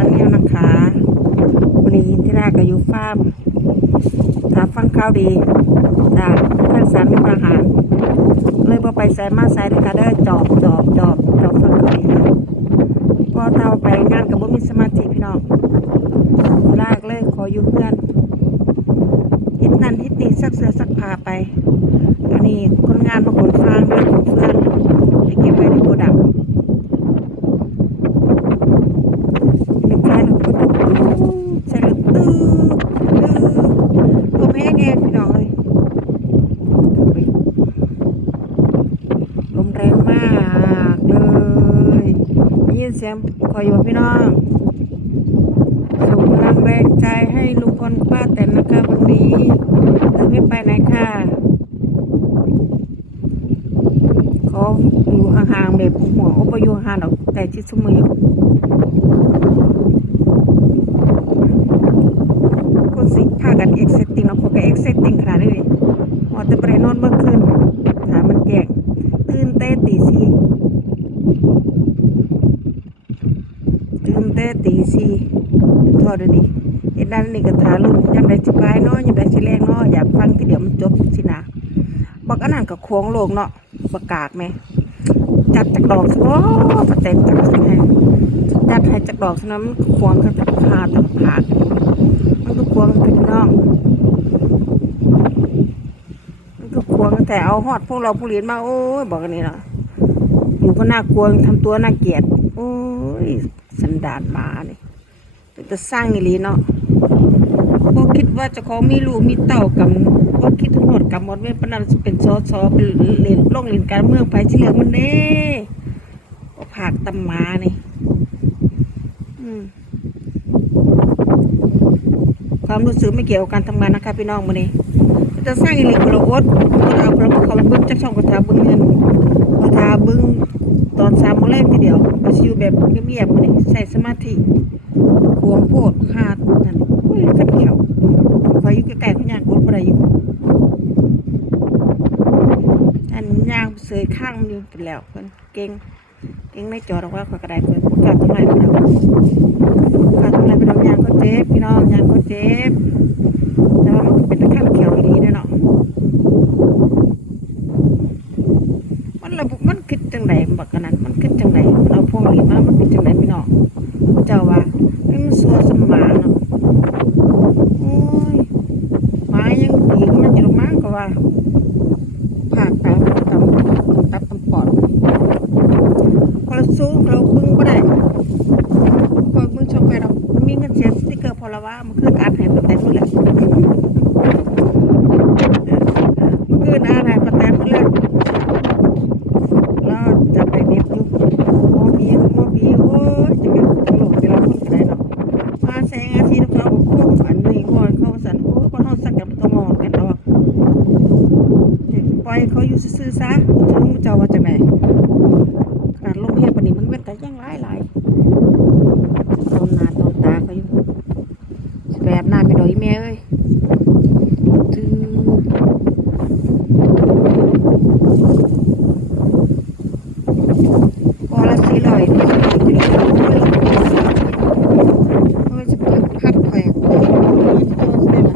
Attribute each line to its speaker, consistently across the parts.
Speaker 1: าแนลนะคะวันนี้ที่แรกก็อยู่ฟาร์มถ้าฟังข่าวดีจากท่านสามุกอาหารเลยบ่ไปใส่มาใส่เลยค่ะเด้อจอบจอบจอบจอบฟังข่าวดีพอเท่าไปงานกับบ่มีสมาธิพี่น้องที่แรกเลยขออยู่เพื่อนฮิตนั่นฮิตนี่ซักเสื้อซักผ้าไปอันนี้คนงานมาขนฟางเลยขนเฟืองไปเก็บไว้ในโกดัง เป็นใครหรอกก็ต้องใส่ลูกตื้อตื้อลมแห้งแห้งพี่น้องเอ้ยลมแรงมากเลยได้ยิน เสียงคอยู่พี่น้องส่งพลังแรงใจให้ลุงพลป้าแตนนะคะวันนี้เธอไม่ไปไหนค่ะขออยู่ห่างๆแบบหัวอปอยู่ห่างๆดอกแต่ชิดสมืออยู่คนสิพากันเอ็กเซตติ้งเนาะคนก็เอ็กเซตติ้งขนาดนี้เลยหอแต่ไปนอนเมื่อคืนถามมันแกงตื่นเต้ตีสี่ ตีสี่ทอดดีเอ็ดนั้นนี่ก็ถาลุ่นยามใดสิบายเนาะยามใดสิแรงเนาะอยากฟังที่เดี๋ยวมันจบสินะบอกอันนั้นก็ควงโลกเนาะประกาศไหมจัดจากดอกซะบ่ประเต็นจัดสิให้จัดให้จากดอกซะนะมันควงกันกับผ่าตับผ่ามันก็ควงพี่น้องมันก็ควงแต่เอาฮอดพวกเราผู้เรียนมาโอ้ยบอกกันนี่นาะอยู่ก็น่ากลัวทำตัวน่าเกลียดโอ้ย สันดานหมานี่เป็นจะสร้างนี่ลีเนาะพอคิดว่าจะของมีลูกมีเต่ากับพอคิดทั้งหมดกับหมดเว้นปนันจะเป็นซอซอเป็นเล่นล่องเล่นการเมืองไปเฉลียมันเด้ก็ผากตำมานี่อืมความรู้สึกไม่เกี่ยวกับการทำงานนะคะพี่น้องมื้อนี้จะสร้างอีหลีคนละอดคนเอาคนละเขาเบิ้งจักช่องกระทาเบิ้งเงินกระทาเบิ้ง ตอนสามโมงแรกทีเดียวไปชิวแบบเงียบๆมื้อนี้ใส่สมาธิควงโพดคาดนั่นอุ้ยขัดเขียวไฟอยู่ใกล้ๆเขาย่างกดบ่ได้อยู่อันย่างเสยข้างมันอยู่ไปแล้วเพิ่นเก่งเก่งในจอดอกว่าข่อยก็ไดเพิ่นกล้าทำลายเพิ่นเอาขาดอะไรไปดอกยางก็เจ็บพี่น้องยางก็เจ็บแต่ว่ามันก็เป็นตะข้ามเขียวดีนะเนาะมันระบุมันคิดจังไดบักกันนั้นมันคิดจังไดมันเอา พวงหลีดมามันเป็นจังไดพี่น้องเจ้าว่าไอ้มันสัวสมานเนาะโอ้ยไมายังดีกมันจะลงมาก็ว่าผ่านไปมันตำตับตำปอดคนละสู้คนละบึ้งก็ได้ พอมึงชมไปเรามีเงินเสียสติกเกอร์พอละว่ามันคืออาร์ตหายประแตนหมดเลยมันคืออาร์ตหายประแตนหมดเลยแล้วจะไปเน็บอยู่มอบีมอบีโอ้ยจะเป็นตลกแต่ละคนกันได้เนาะมาแสงอาทิตย์เราคุ้มอันนี้งอนเขาสั่นโอ้ยคนเขาสั่นกับตัวงอนกันเนาะปล่อยเขาอยู่ ซื่อๆซะจะรู้เจ้าว่าจากไหนขนาดลมแห้งปานนี้มันเว้นกันยังหลายหลายๆ ตอนหน้าตอนตาเขาอยู่สิไปอาบน้ำไปดอกอีแม่เอ้ยตื้อพอละสี่ร้อยนี่สิบาทกิโลโอ้ยจะเปิดพัดแขวกโอ้ยจะโดนเสียละ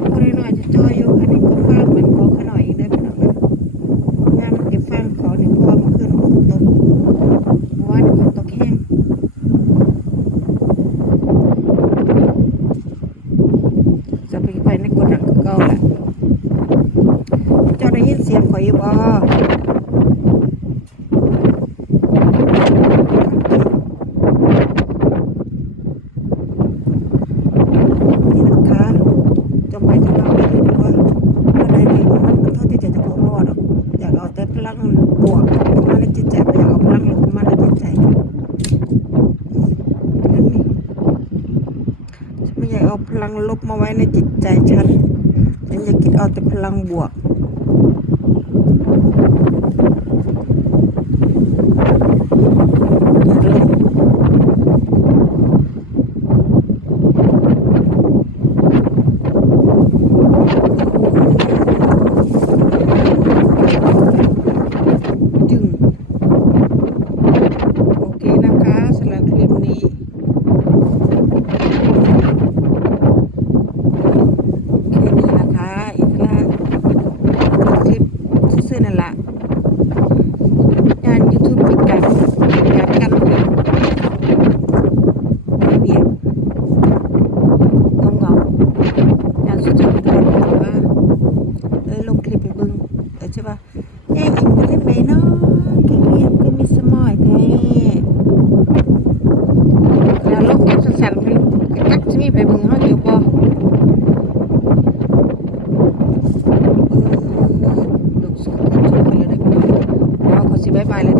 Speaker 1: ผู้น้อยๆจะจอยอยู่อันนี้ก็ฟาดเหมือนกองขน่อยอีกเด้อพี่น้องเด้อ งานเก็บฟางเขาเนี่ยเพราะว่าเมื่อคืนฝนตกเมื่อวานฝนตกแห้งจะไปไปในกดดังคือเก่าแหละเจ้าได้ยินเสียงข่อยอยู่บ่นี่นะคะจงไปจงเราไปดีกว่าอะไรที่มันเท่าที่จะจะพอรอดหรอกอยากเอาแต่พลังบวกมาในจิตใจไม่อยากเอาพลังลบมาในจิตใจนั่นนี่ฉันไม่อยากเอาพลังลบมาไว้ในจิตใจฉัน ฉันอยากคิดเอาแต่พลังบวก อย่ Bay bay.